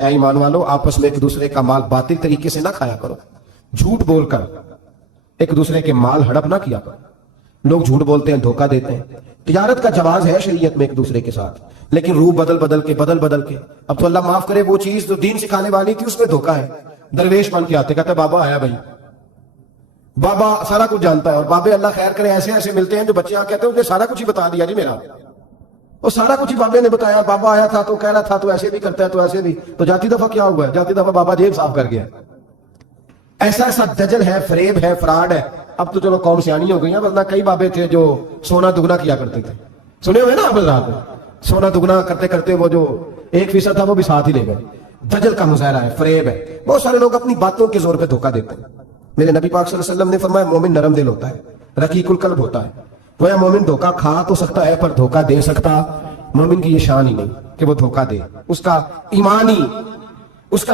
اے ایمان والو آپس میں ایک دوسرے کا مال باطل طریقے سے نہ کھایا کرو، جھوٹ بول کر ایک دوسرے کے مال ہڑپ نہ کیا کرو۔ لوگ جھوٹ بولتے ہیں، دھوکہ دیتے ہیں۔ تجارت کا جواز ہے شریعت میں ایک دوسرے کے ساتھ، لیکن روح بدل بدل کے اب تو اللہ معاف کرے وہ چیز جو دین سکھانے والی تھی اس میں دھوکہ ہے۔ درویش بن کے آتے، کہتے بابا آیا بھائی، بابا سارا کچھ جانتا ہے، اور بابے اللہ خیر کرے ایسے ایسے ملتے ہیں جو بچے آ کہتے ہیں انہیں سارا کچھ ہی بتا دیا جی میرا، وہ سارا کچھ ہی بابے نے بتایا، بابا آیا تھا تو کہہ رہا تھا تو ایسے بھی کرتا ہے تو ایسے بھی، تو جاتی دفعہ کیا ہوا ہے؟ جاتی دفعہ بابا جیب صاف کر گیا۔ ایسا ایسا دجل ہے، فریب ہے، فراڈ ہے۔ اب تو چلو قوم سیانی ہو گئی ہیں، ورنہ کئی بابے تھے جو سونا دگنا کیا کرتے تھے، سنے ہوئے نا آپ رات، سونا دگنا کرتے کرتے وہ جو 1% تھا وہ بھی ساتھ ہی لے گئے۔ دجل کا مظاہرہ ہے، فریب ہے۔ بہت سارے لوگ اپنی باتوں کے زور پہ دھوکہ دیتے ہیں۔ میرے نبی پاک صلی اللہ علیہ وسلم نے فرمایا مومن نرم دل ہوتا ہے، رقیق القلب ہوتا ہے۔ گویا مومن دھوکہ کھا تو سکتا ہے پر دھوکہ دے سکتا مومن کی یہ شان ہی نہیں کہ وہ دھوکہ دے۔ اس کا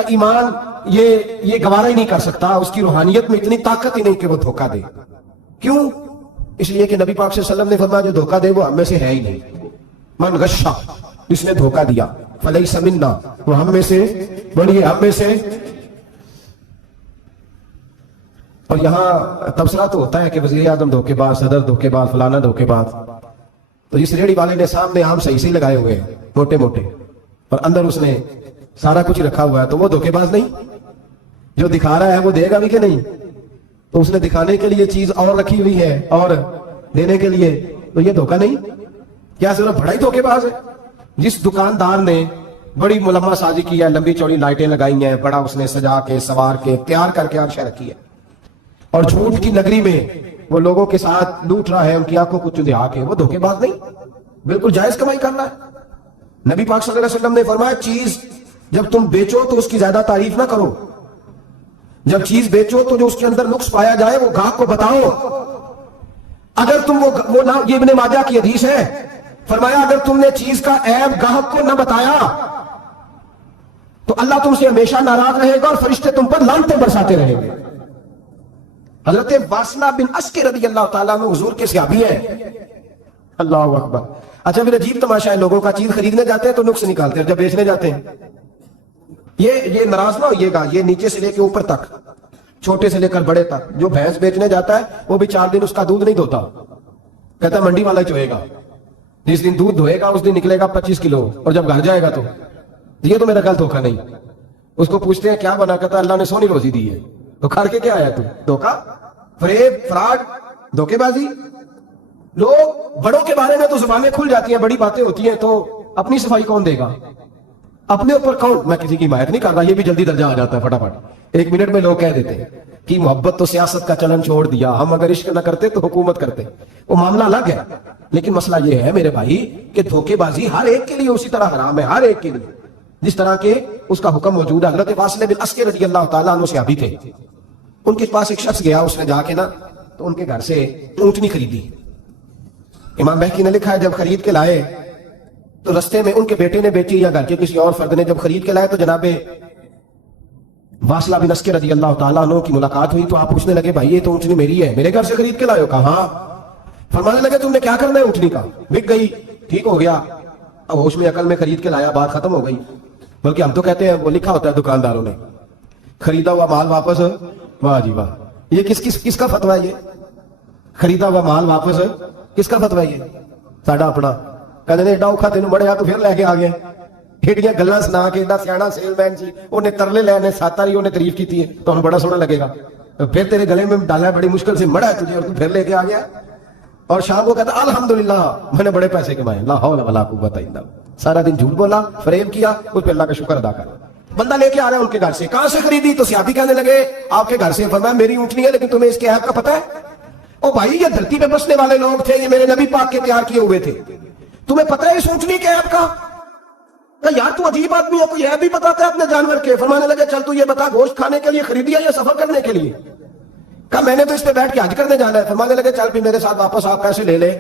ایمان یہ گوارا ہی نہیں کر سکتا، اس کی روحانیت میں اتنی طاقت ہی نہیں کہ وہ دھوکہ دے۔ کیوں؟ اس لیے کہ نبی پاک صلی اللہ علیہ وسلم نے فرمایا جو دھوکہ دے وہ ہم میں سے ہے ہی نہیں۔ من غشا، جس نے دھوکہ دیا، فلیس منا، وہ ہم میں سے بڑی ہم میں سے۔ اور یہاں تبصرہ تو ہوتا ہے کہ وزیر اعظم دھوکے باز، صدر دھوکے باز، فلانا دھوکے باز۔ تو جس ریڑھی والے نے سامنے عام صحیح لگائے ہوئے ہیں موٹے موٹے، اور اندر اس نے سارا کچھ رکھا ہوا ہے، تو وہ دھوکے باز نہیں؟ جو دکھا رہا ہے وہ دے گا بھی کہ نہیں؟ تو اس نے دکھانے کے لیے چیز اور رکھی ہوئی ہے اور دینے کے لیے، تو یہ دھوکہ نہیں؟ کیا صرف بڑا ہی دھوکے باز ہے؟ جس دکاندار نے بڑی ملمہ سازی کی ہے، لمبی چوڑی لائٹیں لگائی ہیں، بڑا اس نے سجا کے سوار کے تیار کر کے عرشہ رکھی ہے، اور جھوٹ کی نگری میں وہ لوگوں کے ساتھ لوٹ رہا ہے، ان کی آنکھوں کو چندھا کے، وہ دھوکے باز نہیں؟ بالکل جائز کمائی کرنا ہے۔ نبی پاک صلی اللہ علیہ وسلم نے فرمایا چیز جب تم بیچو تو اس کی زیادہ تعریف نہ کرو، جب چیز بیچو تو جو اس کے اندر نقص پایا جائے وہ گاہک کو بتاؤ۔ اگر تم وہ یہ ابن ماجہ کی حدیث ہے، فرمایا اگر تم نے چیز کا عیب گاہک کو نہ بتایا تو اللہ تم سے ہمیشہ ناراض رہے گا اور فرشتے تم پر لعنتیں برساتے رہیں گے۔ حضرت واصلہ بن اسکر رضی اللہ تعالیٰ عنہ حضور کے صحابی ہیں۔ اللہ اکبر۔ اچھا پھر عجیب تماشا ہے، لوگوں کا چیز خریدنے جاتے ہیں تو نقص نکالتے ہیں، جب بیچنے جاتے ہیں یہ ناراض نہ ہوئیے گا، یہ نیچے سے لے کے اوپر تک، چھوٹے سے لے کر بڑے تک، جو بھینس بیچنے جاتا ہے وہ بھی 4 دن اس کا دودھ نہیں دھوتا، کہتا ہے منڈی والا ہی چوئے گا، جس دن دودھ دھوئے گا اس دن نکلے گا 25 کلو، اور جب گھر جائے گا تو یہ تو میرا غلط دھوکہ نہیں۔ اس کو پوچھتے ہیں کیا بنا، کہتا اللہ نے سونی روزی دی ہے، تو کھا کے کیا آیا تو؟ دھوکہ، فریب، فراڈ، دھوکے بازی۔ لوگ بڑوں کے بارے میں تو زبانیں کھل جاتی ہیں، بڑی باتیں ہوتی ہیں، تو اپنی صفائی کون دے گا؟ اپنے اوپر کون؟ میں کسی کی حمایت نہیں کر رہا، یہ بھی جلدی درجہ آ جاتا ہے فٹافٹ، 1 منٹ میں لوگ کہہ دیتے ہیں کہ محبت تو سیاست کا چلن چھوڑ دیا، ہم اگر عشق نہ کرتے تو حکومت کرتے، وہ معاملہ الگ ہے۔ لیکن مسئلہ یہ ہے میرے بھائی کہ دھوکے بازی ہر ایک کے لیے اسی طرح حرام ہے، ہر ایک کے لیے، جس طرح کے اس کا حکم موجود ہے۔ حضرت واصلہ بن اسکر رضی اللہ تعالیٰ عنہ صحابی تھے، ان کے پاس ایک شخص گیا، اس نے جا کے نا تو ان کے گھر سے اونٹنی خریدی۔ امام بہقی نے لکھا ہے جب خرید کے لائے تو رستے میں ان کے بیٹے نے بیچی یا گھر کے کسی اور فرد نے جب خرید کے لائے تو جناب واصلہ بن اسکر رضی اللہ تعالیٰ عنہ کی ملاقات ہوئی، تو آپ پوچھنے لگے بھائی یہ تو اونٹنی میری ہے، میرے گھر سے خرید کے لائے ہو؟ کہا ہاں۔ فرمانے لگے تم نے کیا کرنا ہے اونٹنی کا؟ بک گئی، ٹھیک ہو گیا، اب ہوش میں عقل میں خرید کے لایا، بات ختم ہو گئی۔ بلکہ ہم تو کہتے ہیں وہ لکھا ہوتا ہے دکانداروں نے خریدا ہوا مال واپس، واہ جی واہ، یہ کس کا فتویٰ ہے؟ یہ خریدا ہوا مال واپس کس کا فتویٰ ہے؟ یہ ساڈا اپنا۔ کہتے ہیں ایڈا اوکھا تینوں بڑھیا تو پھر لے کے آ گیا، ایڈیاں گلاں سنا کے، ایڈا سیاڑا سیل مین سی، انہیں ترلے لینے، 7 تاری انہیں تعریف کی ہے، تو بڑا سونا لگے گا، پھر تیرے گلے میں ڈالا بڑی مشکل سے مڑا ہے تجھے، اور تو پھر لے کے آ گیا، اور شام کو کہتا الحمدللہ میں نے بڑے پیسے کمائے، لا حول ولا قوت الا باللہ۔ سارا دن جھوٹ بولا، فریب کیا، اس پہ اللہ کا شکر ادا کر۔ بندہ لے کے آ رہا ہے ان کے گھر سے، کہاں سے خریدی؟ تو صحابی کہنے لگے آپ کے گھر سے۔ فرمایا میری اونٹنی ہے لیکن تمہیں اس کے عیب کا پتہ ہے؟ او بھائی یہ دھرتی پہ بسنے والے لوگ تھے، یہ میرے نبی پاک کے تیار کیے ہوئے تھے، تمہیں پتہ ہے اس اونٹنی کے عیب کا؟ یار تو عجیب آدمی ہے، کوئی عیب بھی بتاتا ہے اپنے جانور کے۔ فرمانے لگے چل تو یہ بتا گوشت کھانے کے لیے خریدیا یا سفر کرنے کے لیے؟ کہا میں نے تو اس پہ بیٹھ کے حج کرنے جانا ہے۔ فرمانے لگے چل بھی میرے ساتھ واپس آپ پیسے لے لے،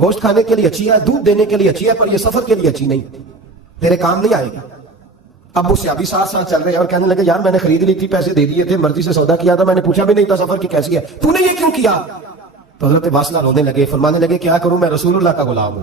گوشت کھانے کے لیے اچھی ہے، دودھ دینے کے لیے اچھی ہے، پر یہ سفر کے لیے اچھی نہیں، تیرے کام نہیں آئے گی۔ اب وہ صحابی ساتھ چل رہے ہیں اور کہنے لگے یار میں نے خرید لی تھی، پیسے دے دیے تھے، مرضی سے سودا کیا تھا، میں نے پوچھا بھی نہیں تھا سفر کی کیسی ہے، تو نے یہ کیوں کیا؟ تو حضرت واصلہ رونے لگے، فرمانے لگے کیا کروں، میں رسول اللہ کا غلام ہوں،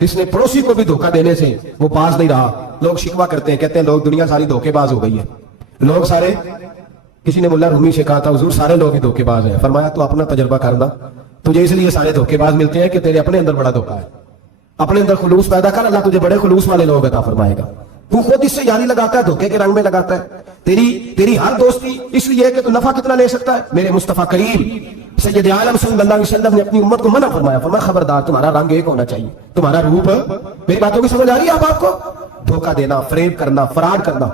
اس نے پڑوسی کو بھی دھوکہ دینے سے وہ باز نہیں رہا. لوگ شکوہ کرتے ہیں, کہتے ہیں لوگ دنیا ساری دھوکے باز ہو گئی ہے, لوگ سارے. کسی نے ملا رومی سے کہا تھا حضور سارے لوگ ہی دھوکے باز ہیں. فرمایا تو اپنا تجربہ کرنا, تجھے اس لیے سارے دھوکے باز ملتے ہیں کہ تیرے اپنے اندر بڑا دھوکہ ہے. اپنے اندر خلوص پیدا کر, اللہ تجھے بڑے خلوص والے لوگ عطا فرمائے گا. تو خود اس سے یاری لگاتا ہے, دھوکے کے رنگ میں لگاتا ہے. تیری ہر دوستی اس لیے کہ تو نفع کتنا لے سکتا ہے. میرے مصطفیٰ کریم سید عالم صلی اللہ علیہ وسلم نے اپنی امت کو منع فرمایا, فرمایا خبردار تمہارا رنگ ایک ہونا چاہیے, تمہارا روپ. میری باتوں کی سمجھ آ رہی ہے آپ کو؟ دھوکہ دینا, فریب کرنا, فراڈ کرنا,